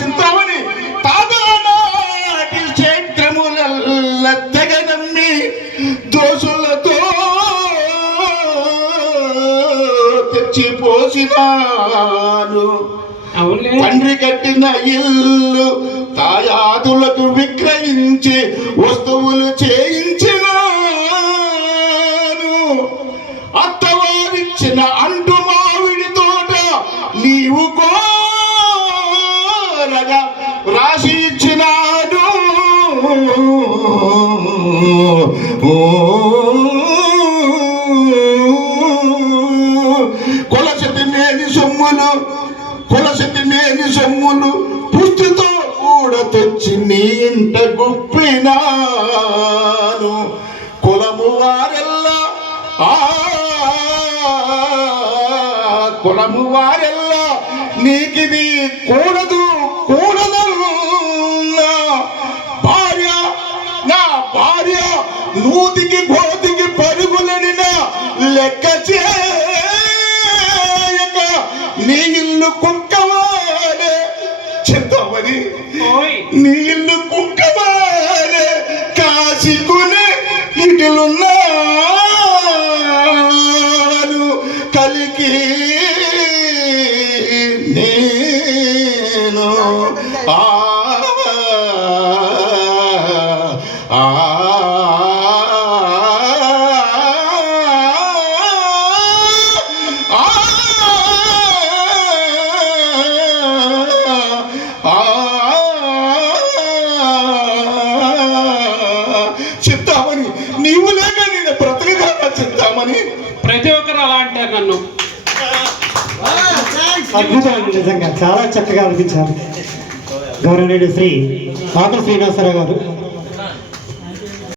చింతామణి తాతల నాటి క్షేత్రముల తెగనమ్మి దోషులతో తెచ్చిపోసినాను. తండ్రి కట్టిన ఇల్లు తాయాదులకు విక్రయించి వస్తువులు చేయించినాను. అత్తవారిచ్చిన అంటు మామిడి తోట నీవు కోరగా రాసి ఇచ్చినాడు. కొలసటి మేని సొమ్ములు పుష్టితో కూడా తెచ్చి నీ ఇంట గుప్పినాను. కులము వారెల్లా నీకిది కూడదు నా భార్య నూతికి భౌతికి పరుగులనిన లెక్క చేయక నీ ఇల్లు కుక్కవాలే చింతామణి, నీ ఇల్లు కుక్కవాలే కాశీకుని ఇంటిలున్నాను. కలికి నేను చింతామణి నీవు లేక నేను బ్రతకగలనా చింతామణి? ప్రతి ఒక్కరు అలా అంటారు నన్ను. అద్భుతం, నిజంగా చాలా చక్కగా అనిపించారు. గౌరవనీయుడు శ్రీ ఆకుల శ్రీనివాసరావు గారు